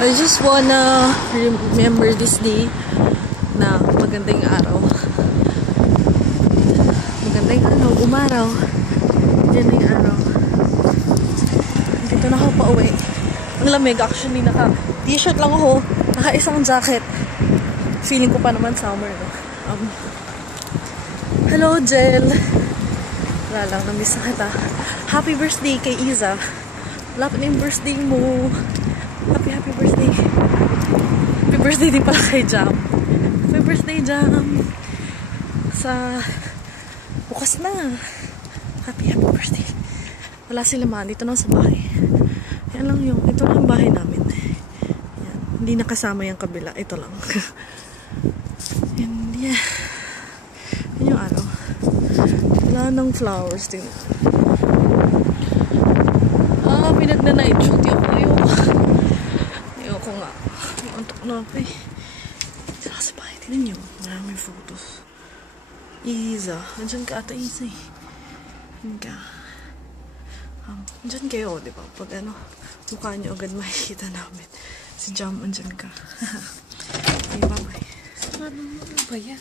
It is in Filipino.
I just wanna remember this day na magandang araw. Magandang araw, umaraw. Diyan na yung araw. Dito na ako pa uwi. Ang lamig, actually naka-t-shirt lang ako. Naka-isang jacket. Feeling ko pa naman summer, no? Hello, Jel. Wala lang, namiss na kita. Happy birthday kay Iza. Lapit na yung birthday mo. Happy birthday. Happy birthday din pala kay Jam. Happy birthday, Jam. Bukas na. Happy birthday. Wala sila man. Dito na sa bahay. Yan lang yung, ito lang yung bahay namin. Yan. Hindi nakasama yung kabila. Ito lang. And yeah. Yan yung araw. Wala nang flowers din. Pinagna-night shoot yung ayoko nga. Antok na ako eh. Sila sa bahay. Tignan nyo. Maraming photos. Iza. Andyan ka ata, Iza eh. Andyan ka. Andyan kayo, di ba? Pag mukha nyo agad makikita namin. Si Jam, andyan ka. Okay, bye-bye. Ano ba yan?